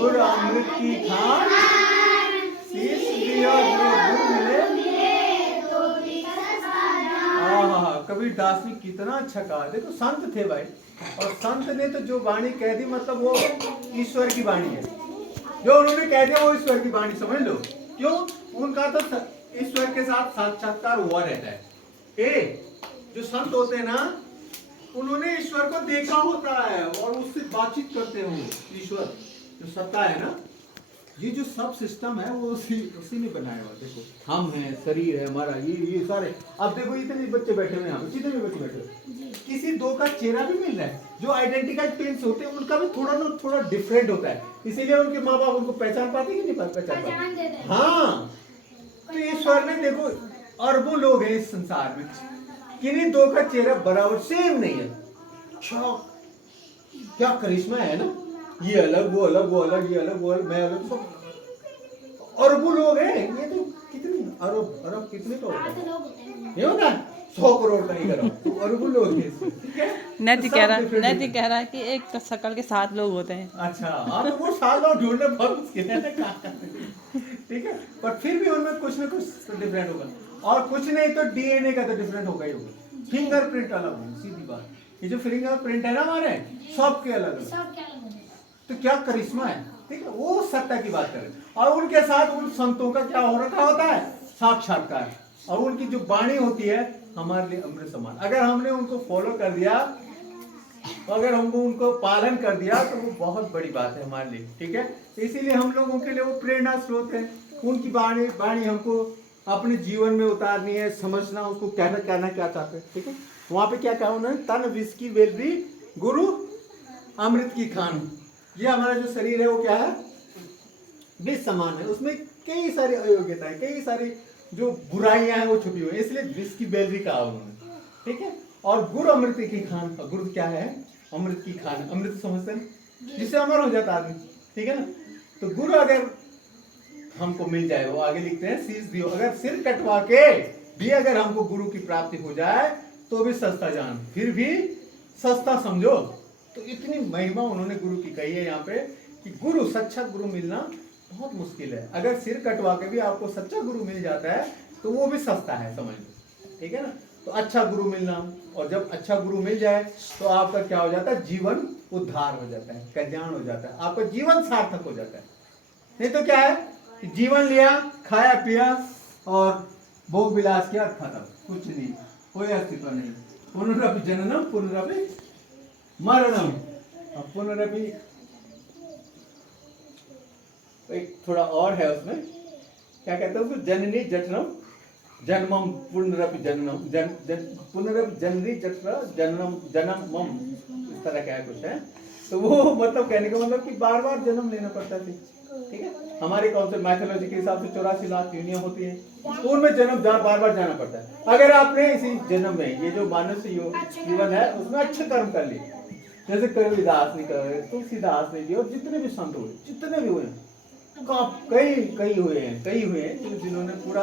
गुर अमृत की खान, शीश दिया जो गुर मिले। हाँ, कबीर दास ने कितना अच्छा कहा। देखो संत थे भाई, और संत ने तो जो वाणी कह दी मतलब वो ईश्वर की वाणी है। जो उन्होंने कह दिया वो ईश्वर की वाणी समझ लो। क्यों? उनका तो ईश्वर के साथ साक्षात्कार हुआ रहता है। जो संत होते हैं ना, उन्होंने ईश्वर को देखा होता है और उससे बातचीत करते हो। ईश्वर जो सत्ता है ना, ये जो सब सिस्टम है वो उसी ने बनाया हुआ। देखो हम हैं, शरीर है हमारा, ये सारे। अब देखो इतने बच्चे बैठे हुए हैं, जितने भी बच्चे बैठे हुए, किसी दो का चेहरा भी मिल रहा है। जो आइडेंटिकल ट्विन्स होते हैं उनका भी थोड़ा डिफरेंट होता है, इसीलिए उनके माँ बाप उनको पहचान पाते कि नहीं पहचान पाते। हाँ, तो ईश्वर ने देखो अरबों लोग हैं इस संसार में, किन्हीं दो का चेहरा बराबर सेम नहीं है। क्या करिश्मा है ना, ये अलग वो अलग, वो अलग, ये अलग वो अलग, मैं अलग, सब अरबों लोग हैं। ये तो कितने अरब कितने तो ये होता है 100 करोड़ का ही करो तो अरबों लोग हैं। ठीक है, नैति कह रहा है कि एक शक्ल के 7 लोग होते हैं। अच्छा हाँ, तो वो 7 लोग ढूंढना बहुत मुश्किल है ना। ठीक है, पर फिर भी उनमें कुछ ना कुछ तो डिफरेंट होगा, और कुछ नहीं तो डीएनए का तो डिफरेंट होगा ही होगा। फिंगरप्रिंट अलग होगा, सीधी बात। ये जो फिंगरप्रिंट है ना हमारे सबके अलग अलग, तो क्या करिश्मा है। ठीक है, वो सत्ता की बात करें। और उनके साथ उन संतों का क्या हो रखा होता है, साक्षात्कार। और उनकी जो वाणी होती है हमारे लिए अमृत समान। अगर हमने उनको फॉलो कर दिया, अगर हमको उनको पालन कर दिया, तो वो बहुत बड़ी बात है हमारे लिए। ठीक है, इसीलिए हम लोगों के लिए वो प्रेरणा स्रोत है। उनकी वाणी हमको अपने जीवन में उतारनी है, समझना उसको कहना क्या चाहते हैं। ठीक है, वहां पे क्या कहा उन्होंने, तन विष की वेलरी गुरु अमृत की खान। ये हमारा जो शरीर है वो क्या है, विष समान है। उसमें कई सारी अयोग्यताएं, कई सारी जो बुराइयां हैं वो छुपी हुई है, इसलिए विष की बेलरी कहा उन्होंने। ठीक है, और गुरु अमृत की खान। गुरु क्या है, अमृत की खान। अमृत समझते हैं, जिससे अमर हो जाता आदमी। ठीक है ना, तो गुरु अगर हमको मिल जाए, वो आगे लिखते हैं शीश दियो, अगर सिर कटवा के भी अगर हमको गुरु की प्राप्ति हो जाए तो भी सस्ता जान, फिर भी सस्ता समझो। तो इतनी महिमा उन्होंने गुरु की कही है यहाँ पे कि गुरु, सच्चा गुरु मिलना बहुत मुश्किल है। अगर सिर कटवा के भी आपको सच्चा गुरु मिल जाता है तो वो भी सस्ता है, समझ लो। ठीक है ना, तो अच्छा गुरु मिलना, और जब अच्छा गुरु मिल जाए तो आपका क्या हो जाता है, जीवन उद्धार हो जाता है, कल्याण हो जाता है, आपका जीवन सार्थक हो जाता है। नहीं तो क्या है कि जीवन लिया, खाया पिया और भोग विलास किया, खत्म, कुछ नहीं, कोई अस्तित्व नहीं। पुनरपि जननम पुनरपि मरणम। पुनरपि एक थोड़ा और है उसमें, क्या कहते हैं उसको, जननी जठरम जन्मम पुनरपि जननम, पुनरपि जननी जठर जन्मम, इस तरह का कुछ है। तो वो मतलब कहने का मतलब कि बार बार जन्म लेना पड़ता है। ठीक है, हमारे कौन से मैथोलॉजी के हिसाब से 84 लाख यूनियां होती है, उनमें जन्म बार बार जाना पड़ता है। अगर आपने इसी जन्म में ये जो मानव जीवन है उसमें अच्छे कर्म कर लिए, जैसे कबीरदास ने करे, तुलसीदास ने, और जितने भी संत हुए, जितने भी हुए, कई हुए हैं जिन्होंने पूरा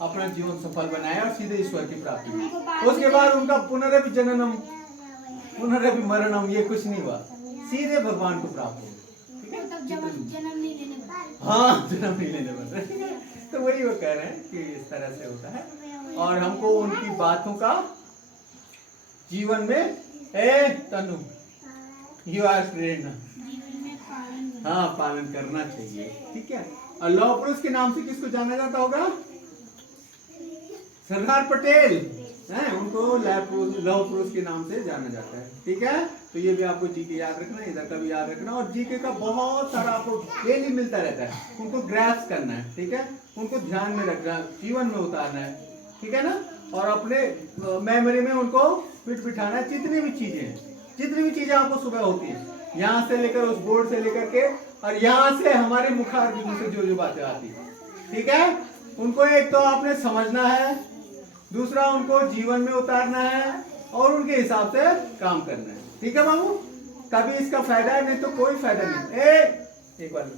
अपना जीवन सफल बनाया और सीधे ईश्वर की प्राप्ति हुई। उसके बाद उनका पुनरपि जननम पुनरपि मरणम ये कुछ नहीं हुआ, सीधे भगवान को प्राप्त हो। हाँ, जन्म नहीं लेने पड़ता। तो वही वो कह रहे हैं कि इस तरह से होता है, और हमको उनकी बातों का जीवन में तनु प्रेरणा, हाँ, पालन करना चाहिए। ठीक है, और लौह पुरुष के नाम से किसको जाना जाता होगा, सरदार पटेल हैं, उनको लौह पुरुष के नाम से जाना जाता है। ठीक है, तो ये भी आपको जीके याद रखना, इधर का भी याद रखना, और जीके का बहुत सारा आपको डेली मिलता रहता है, उनको ग्रैस्प करना है। ठीक है, उनको ध्यान में रखना, जीवन में उतारना है। ठीक है ना, और अपने मेमोरी में उनको फिट बिठाना है। जितनी भी चीजें आपको सुबह होती है, यहाँ से लेकर उस बोर्ड से लेकर के, और यहाँ से हमारे मुखारबिंदु से जो बातें आती है, ठीक है, उनको एक तो आपने समझना है, दूसरा उनको जीवन में उतारना है, और उनके हिसाब से काम करना है। ठीक है बाबू, तभी इसका फायदा है, नहीं तो कोई फायदा नहीं। एक बार